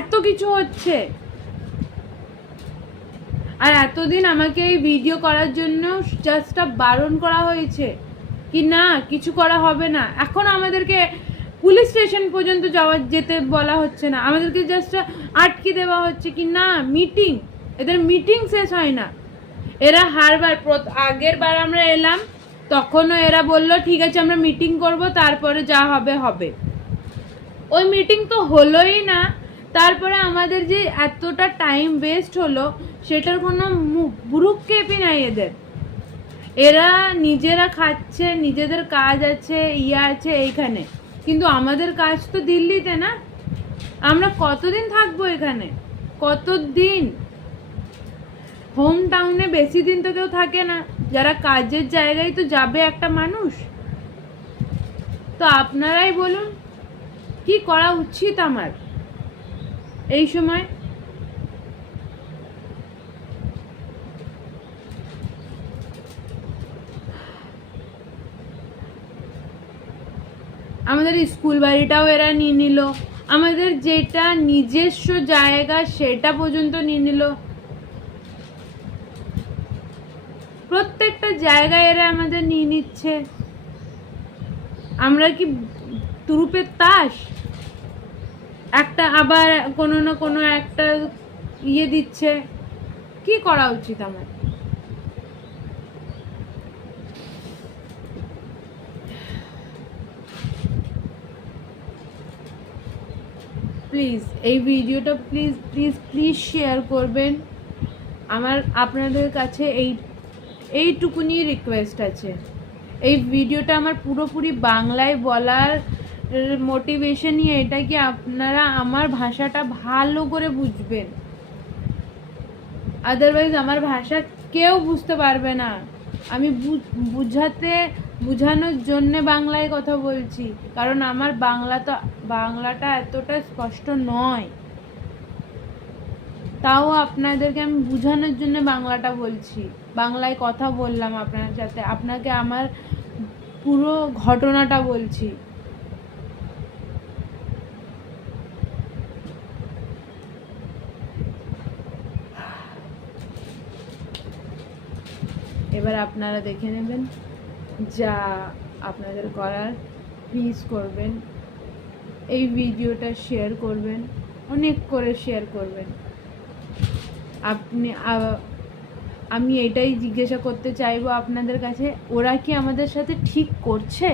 এত কিছু হচ্ছে। আর এতদিন আমাকে এই ভিডিও করার জন্য জাস্ট বারণ করা হয়েছে কি না কিছু করা হবে না। এখন আমাদেরকে পুলিশ স্টেশন পর্যন্ত যেতে বলা হচ্ছে না, আমাদেরকে জাস্ট আটকে দেওয়া হচ্ছে কি না মিটিং। এদের মিটিং শেষ হয় না। এরা হারবার আগের বার আমরা এলাম তখনও এরা বললো ঠিক আছে আমরা মিটিং করব, তারপরে যা হবে হবে। ওই মিটিং তো হলোই না। তারপরে আমাদের যে এতটা টাইম ওয়েস্ট হলো সেটার কোনো ভ্রুক্ষেপই নাই এদের। এরা নিজেরা খাচ্ছে, নিজেদের কাজ আছে, আছে এইখানে, কিন্তু আমাদের কাজ তো দিল্লিতে না। আমরা কতদিন থাকবো এখানে, কতদিন? হোম টাউনে বেশি দিন তো কেউ থাকে না, যারা কাজের জায়গায় তো যাবে একটা মানুষ। তো আপনারাই বলুন কি করা উচিত আমার এই সময়। আমাদের স্কুল বাড়িটাও এরা নিয়ে নিল, আমাদের যেটা নিজস্ব জায়গা সেটা পর্যন্ত নিয়ে নিল। প্রত্যেকটা জায়গায় এরা আমাদের নিয়ে নিচ্ছে। আমরা কি তুরুপের তাস? একটা আবার কোনো না কোনো একটা দিচ্ছে। কি করা উচিত আমার? প্লিজ এই ভিডিওটা প্লিজ প্লিজ প্লিজ শেয়ার করবেন। আমার আপনাদের কাছে এইটুকুনি রিকোয়েস্ট আছে। এই ভিডিওটা আমার পুরোপুরি বাংলায় বলার মোটিভেশনই এটা কি আপনারা আমার ভাষাটা ভালো করে বুঝবেন। আদারওয়াইজ আমার ভাষা কেউ বুঝতে পারবে না। আমি বোঝানোর জন্যে বাংলায় কথা বলছি, কারণ আমার বাংলাটা এতটা স্পষ্ট নয়। তাও আপনাদেরকে আমি বোঝানোর জন্য বাংলাটা বলছি, বাংলায় কথা বললাম আপনার সাথে, আপনাকে আমার পুরো ঘটনাটা বলছি। এবার আপনারা দেখে নেবেন যা আপনাদের করার। প্লিজ করবেন, এই ভিডিওটা শেয়ার করবেন, অনেক করে শেয়ার করবেন। আমি এটাই জিজ্ঞাসা করতে চাইবো আপনাদের কাছে, ওরা কি আমাদের সাথে ঠিক করছে?